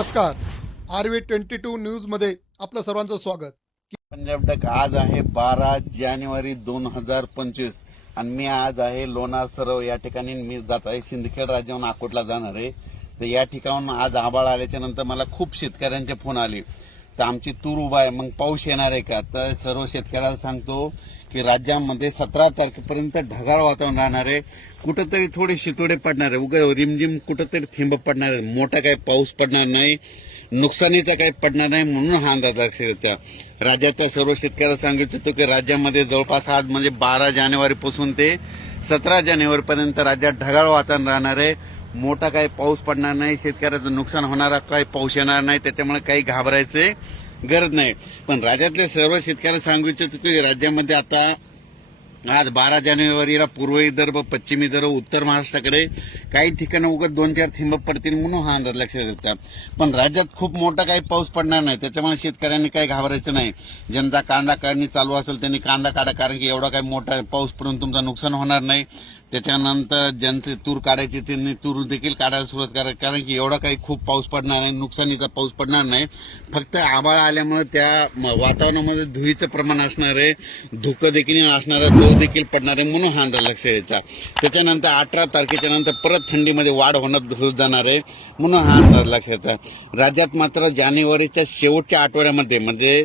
नमस्कार. R V twenty two न्यूजमध्ये आपलं सर्वांचं स्वागत. पंजाब डक आज आहे बारा जानेवारी दोन हजार पंचवीस. आणि मी आज आहे लोणार सरोवर या ठिकाणी मी जात आहे. सिंदखेड राज्याहून अकोटला जाणार आहे. तर या ठिकाणून आज आबाळ आल्याच्यानंतर मला खूप शेतकऱ्यांचे फोन आले. तर आमची तूर उभा आहे. मग पाऊस येणार आहे का? तर सर्व शेतकऱ्याला सांगतो की राज्यामध्ये सतरा तारखेपर्यंत ढगाळ वातावरण राहणार आहे. कुठंतरी थोडे शितोडे पडणार आहे. उगा रिमझिम कुठंतरी थिंब पडणार आहे. मोठा काही पाऊस पडणार नाही. नुकसानीचा काही पडणार नाही म्हणून हा अंदाज लक्षात राज्याच्या सर्व शेतकऱ्याला सांगत होतो की राज्यामध्ये जवळपास आज म्हणजे बारा जानेवारीपासून ते सतरा जानेवारीपर्यंत राज्यात ढगाळ वातावरण राहणार आहे. मोठा काही पाऊस पडणार नाही शेतकऱ्याचं नुकसान होणारा काही पाऊस येणार नाही त्याच्यामुळे काही घाबरायचे गरज नाही. पण राज्यातल्या सर्व शेतकऱ्याला सांगू इच्छितो की राज्यामध्ये आता आज बारा जानेवारीला पूर्व विदर्भ पश्चिम विदर्भ उत्तर महाराष्ट्राकडे काही ठिकाणी उगत दोन चार थिंब पडतील म्हणून हा अंदाज लक्षात येतात पण राज्यात खूप मोठा काही पाऊस पडणार नाही त्याच्यामुळे शेतकऱ्यांनी काही घाबरायचं नाही. ज्यांचा कांदा काढणी चालू असेल त्यांनी कांदा काढा कारण की एवढा काही मोठा पाऊस पडून तुमचं नुकसान होणार नाही. त्याच्यानंतर ज्यांचे तूर काढायचे त्यांनी तूर देखील काढायला सुरुवात करा कारण की एवढा काही खूप पाऊस पडणार नाही नुकसानीचा पाऊस पडणार नाही. फक्त आबाळ आल्यामुळे त्या वातावरणामध्ये धुळीचं प्रमाण असणार आहे धुकं देखील असणार आहे धूळ देखील पडणार आहे म्हणून हा अंदाज लक्ष द्यायचा. त्याच्यानंतर अठरा तारखेच्या नंतर परत थंडीमध्ये वाढ होणं जाणार आहे म्हणून हा अंदाज लक्षात राज्यात मात्र जानेवारीच्या शेवटच्या आठवड्यामध्ये म्हणजे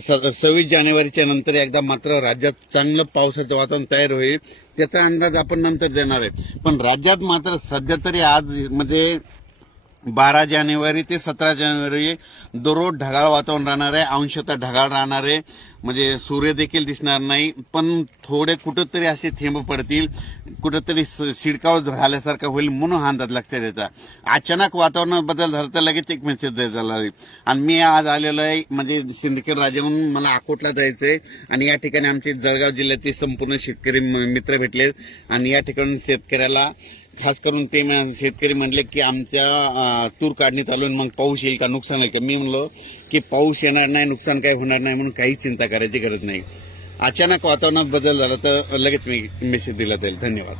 स- सव्वीस जानेवारीच्या नंतर एकदा मात्र राज्यात चांगलं पावसाचं वातावरण तयार होईल. त्याचा अंदाज आपण नंतर देणार आहे. पण राज्यात मात्र सध्या तरी आज म्हणजे बारा जानेवारी ते सतरा जानेवारी दररोज ढगाळ वातावरण राहणार आहे. अंशतः ढगाळ राहणार आहे. म्हणजे सूर्य देखील दिसणार नाही. पण थोडे कुठंतरी असे थेंब पडतील. कुठंतरी स- शिडकाव झाल्यासारखा होईल म्हणून हा अंदाज लक्षात द्यायचा अचानक वातावरणात बदल झाला तर लगेच एक मेसेज द्यायचा आणि मी आज आलेलो आहे म्हणजे सिंदखेड राजाहून मला अकोटला जायचंय. आणि या ठिकाणी आमचे जळगाव जिल्ह्याचे संपूर्ण शेतकरी म- मित्र भेटले आणि या ठिकाणी शेतकऱ्याला खास करून ते शेतकरी म्हणले की आमच्या तूर काढणी चालू आहे, मग पाऊस येईल का नुकसान होईल का? मी म्हणलो की पाऊस येणार नाही नुकसान काही होणार नाही म्हणून काही चिंता करायची गरज नाही. अचानक वातावरणात बदल झाला तर लगेच मी मेसेज दिला जाईल धन्यवाद.